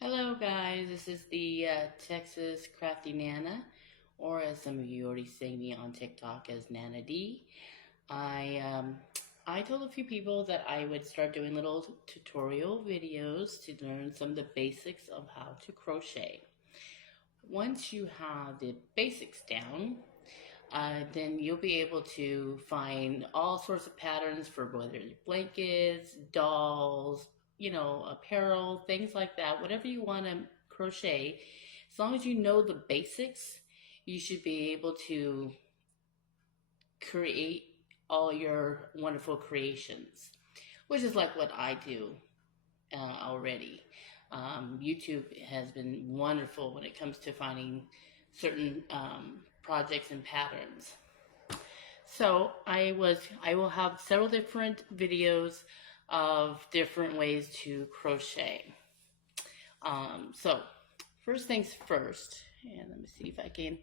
Hello guys, this is the Texas Crafty Nana, or as some of you already see me on TikTok as Nana D. I told a few people that I would start doing little tutorial videos to learn some of the basics of how to crochet. Once you have the basics down, then you'll be able to find all sorts of patterns for whether it's blankets, dolls, apparel, things like that. Whatever you want to crochet, as long as you know the basics, you should be able to create all your wonderful creations, which is like what I do already. YouTube has been wonderful when it comes to finding certain projects and patterns. So I will have several different videos of different ways to crochet. So first things first, and let me see if I can.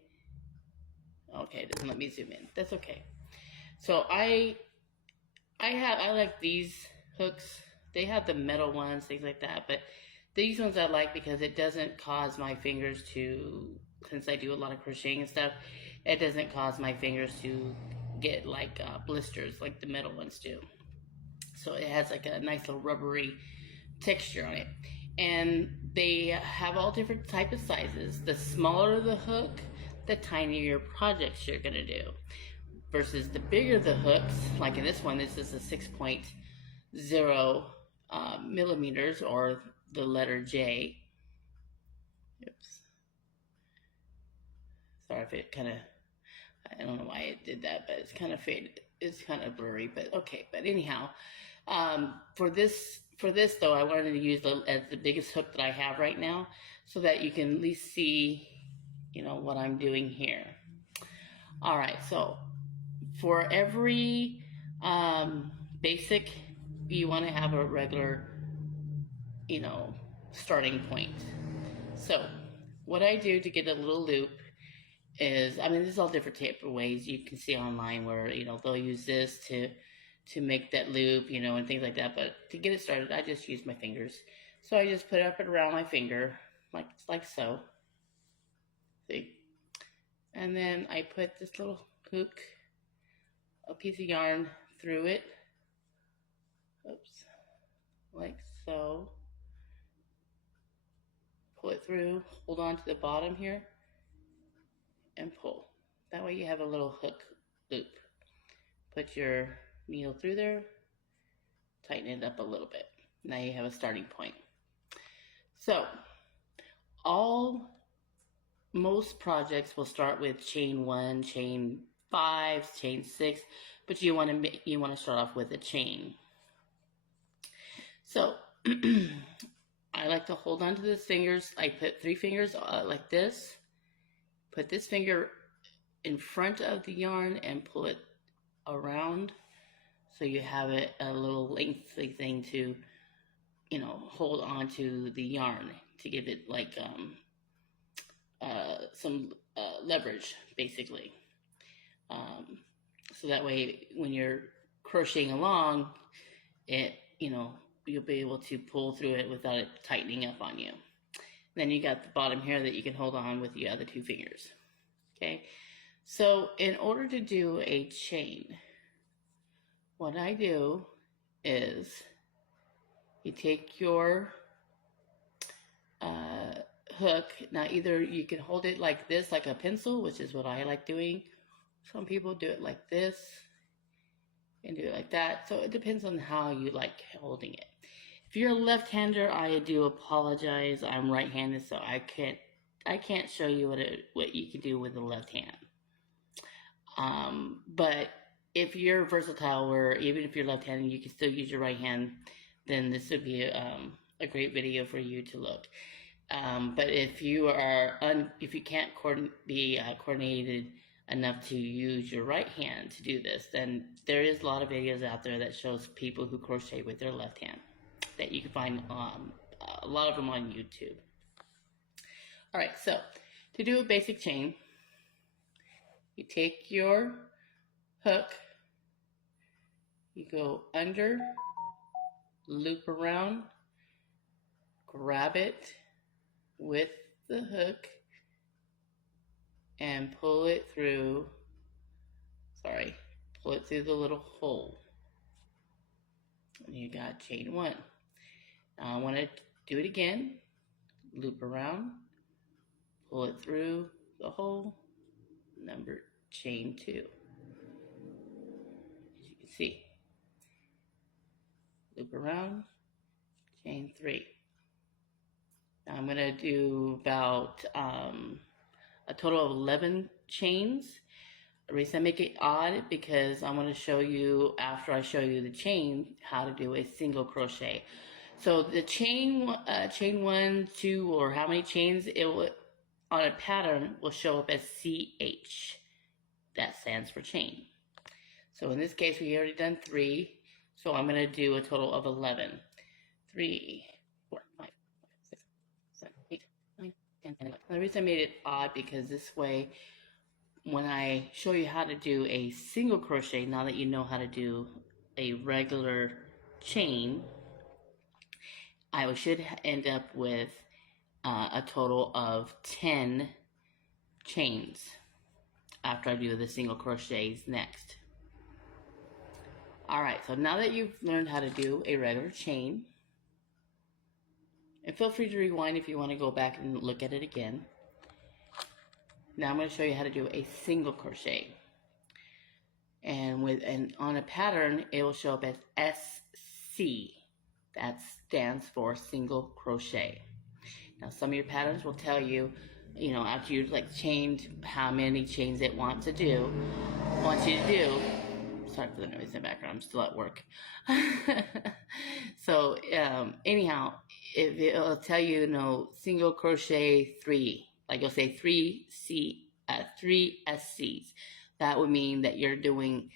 Okay, it doesn't let me zoom in. That's okay. So I like these hooks. They have the metal ones, things like that, but these ones I like because it doesn't cause my fingers to, since I do a lot of crocheting and stuff, it doesn't cause my fingers to get like blisters like the metal ones do. So it has like a nice little rubbery texture on it. And they have all different type of sizes. The smaller the hook, the tinier your projects you're gonna do. Versus the bigger the hooks, like in this one, this is a 6.0 millimeters, or the letter J. Oops. Sorry if it kind of, I don't know why it did that, but it's kind of faded. It's kind of blurry, but okay. But anyhow, for this though, I wanted to use as the biggest hook that I have right now, so that you can at least see, what I'm doing here. All right, so for every basic, you want to have a regular, starting point. So what I do to get a little loop is, there's all different type of ways you can see online where, they'll use this to make that loop, and things like that. But to get it started, I just use my fingers. So I just put it up and around my finger, like so. See? And then I put this little hook, a piece of yarn through it. Oops. Like so. Pull it through, hold on to the bottom here, and pull. That way you have a little hook loop. Put your needle through there, tighten it up a little bit. Now you have a starting point. So most projects will start with chain 1, chain 5, chain 6, but you want to start off with a chain. So I like to hold on to the fingers. I put 3 fingers like this. Put this finger in front of the yarn and pull it around, so you have it a little lengthy thing to, hold on to the yarn to give it like some leverage, basically. So that way, when you're crocheting along, you'll be able to pull through it without it tightening up on you. Then you got the bottom here that you can hold on with the other 2 fingers. Okay, so in order to do a chain, what I do is you take your hook. Now either you can hold it like this, like a pencil, which is what I like doing. Some people do it like this and do it like that. So it depends on how you like holding it. If you're a left-hander, I do apologize. I'm right-handed, so I can't show you what you can do with the left hand. But if you're versatile, where even if you're left-handed, you can still use your right hand, then this would be a great video for you to look. But if you can't be coordinated enough to use your right hand to do this, then there is a lot of videos out there that shows people who crochet with their left hand, that you can find a lot of them on YouTube. All right, so to do a basic chain, you take your hook, you go under, loop around, grab it, with the hook and pull it through, pull it through the little hole. And you got chain one. Now I want to do it again. Loop around, pull it through the hole, chain two. As you can see, loop around, chain three. Now I'm going to do about a total of 11 chains. The reason I make it odd because I want to show you, after I show you the chain, how to do a single crochet. So the chain 1, 2, or how many chains it will on a pattern will show up as CH. That stands for chain. So in this case, we already done 3. So I'm going to do a total of 11. 3, 4, 5, 6, 7, 8, 9, 10, 11. The reason I made it odd because this way, when I show you how to do a single crochet, now that you know how to do a regular chain, I should end up with a total of 10 chains after I do the single crochets next. Alright, so now that you've learned how to do a regular chain, and feel free to rewind if you want to go back and look at it again. Now I'm going to show you how to do a single crochet. And on a pattern, it will show up as SC. That stands for single crochet. Now some of your patterns will tell you, after you've chained how many chains it wants you to do. Sorry for the noise in the background, I'm still at work. So anyhow, it'll tell you, single crochet 3. Like you'll say 3 SCs. That would mean that you're doing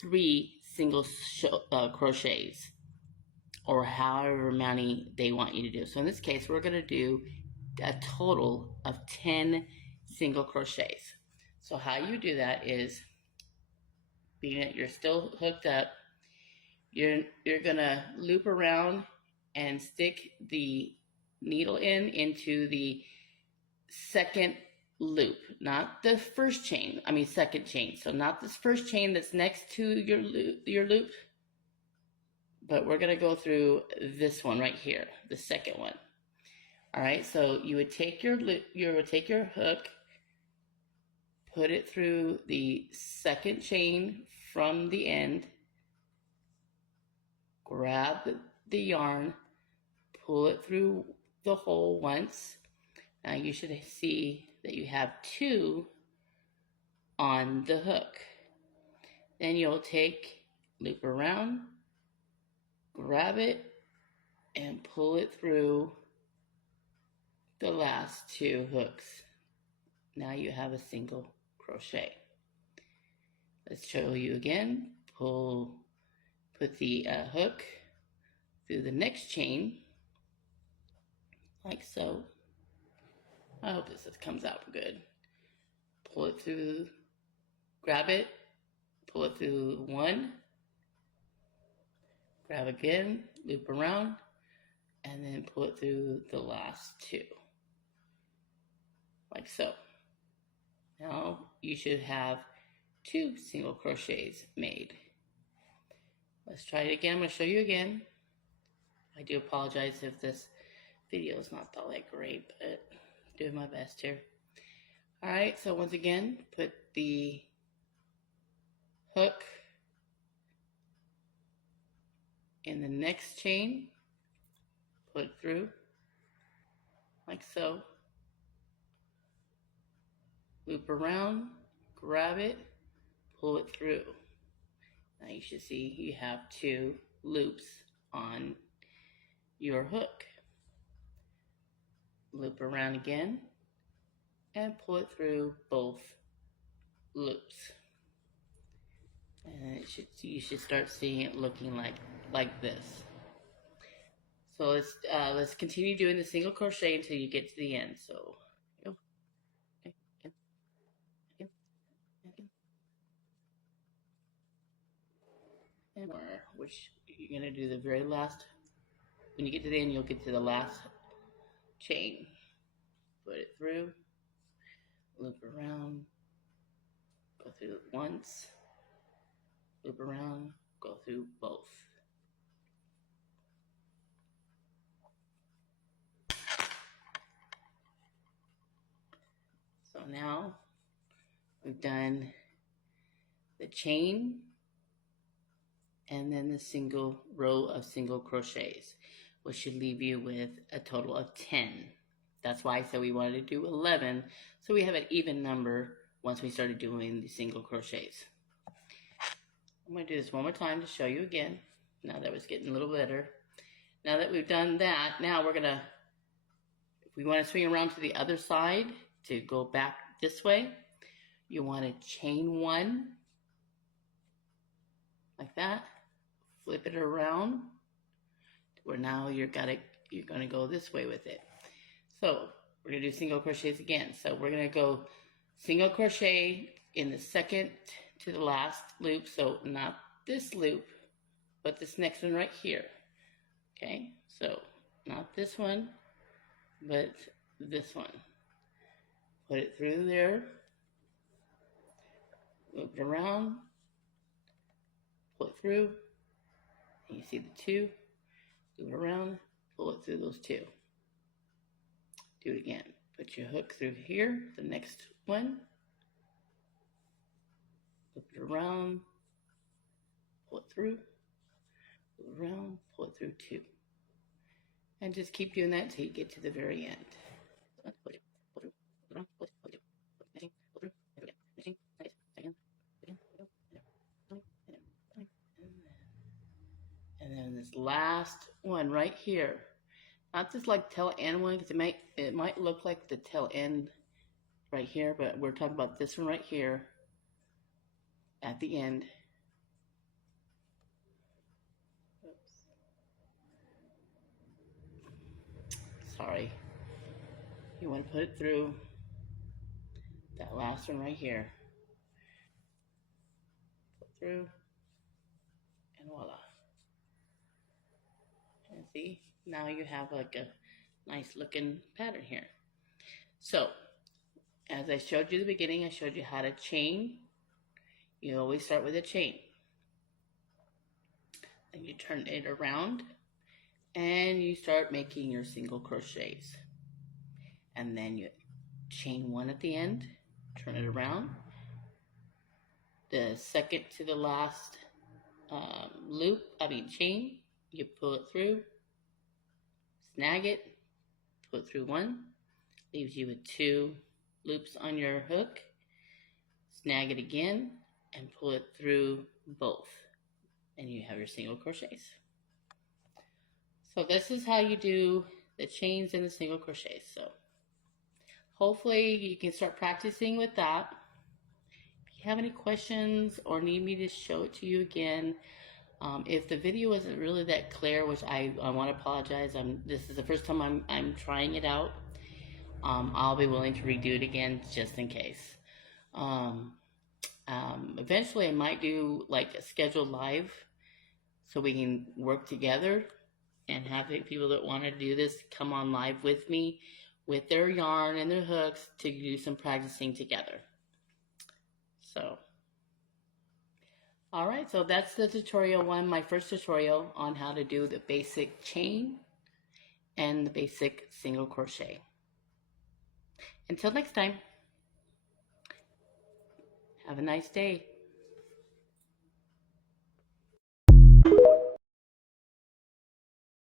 3 single crochets, or however many they want you to do. So in this case, we're going to do a total of 10 single crochets. So how you do that is, being that you're still hooked up, you're going to loop around and stick the needle into the second loop, not the first chain, second chain. So not this first chain that's next to your loop, but we're going to go through this one right here, the second one. All right, so you would take your hook, put it through the second chain from the end, grab the yarn, pull it through the hole once. Now you should see that you have 2 on the hook. Then you'll loop around, grab it, and pull it through the last 2 hooks. Now you have a single crochet. Let's show you again. Put the hook through the next chain, like so. I hope this comes out good. Pull it through, grab it, pull it through 1, grab again, loop around, and then pull it through the last 2, like so. Now you should have 2 single crochets made. Let's try it again. I'm going to show you again. I do apologize if this video is not all that great, but doing my best here. Alright, so once again, put the hook in the next chain, put it through, like so. Loop around, grab it, pull it through. Now you should see you have 2 loops on your hook. Loop around again and pull it through both loops. And you should start seeing it looking like this. So let's continue doing the single crochet until you get to the end. So go. And more, which you're gonna do the very last. When you get to the end, you'll get to the last chain. put it through, loop around, go through once, loop around, go through both. So now we've done the chain and then the single row of single crochets, which should leave you with a total of 10. That's why I said we wanted to do 11, so we have an even number once we started doing the single crochets. I'm going to do this one more time to show you again, now that it's getting a little better. Now that we've done that, now we're going to, if we want to swing around to the other side to go back this way, you want to chain one, like that, flip it around, where now you're going to go this way with it. So we're going to do single crochets again. So we're going to go single crochet in the second to the last loop. So not this loop, but this next one right here. Okay, so not this one, but this one. Put it through there, loop it around, pull it through, and you see the two, loop it around, pull it through those two. Do it again. Put your hook through here, the next one, loop it around, pull it through, loop it around, pull it through two. And just keep doing that until you get to the very end. And then this last one right here, not this like tail end one, because it might look like the tail end right here, but we're talking about this one right here at the end. Oops. Sorry. You want to put it through that last one right here. Put through, and voila. And see, now you have like a nice looking pattern here. So, as I showed you at the beginning, I showed you how to chain. You always start with a chain. Then you turn it around and you start making your single crochets. And then you chain one at the end, turn it around. The second to the last chain, you pull it through, snag it, pull it through one, leaves you with two loops on your hook, snag it again, and pull it through both, and you have your single crochets. So this is how you do the chains and the single crochets. So hopefully you can start practicing with that. If you have any questions or need me to show it to you again, if the video wasn't really that clear, which I want to apologize, this is the first time I'm trying it out. I'll be willing to redo it again just in case. Eventually I might do like a scheduled live so we can work together and have people that want to do this come on live with me with their yarn and their hooks to do some practicing together. So, all right, so that's the tutorial one, my first tutorial on how to do the basic chain and the basic single crochet. Until next time, have a nice day.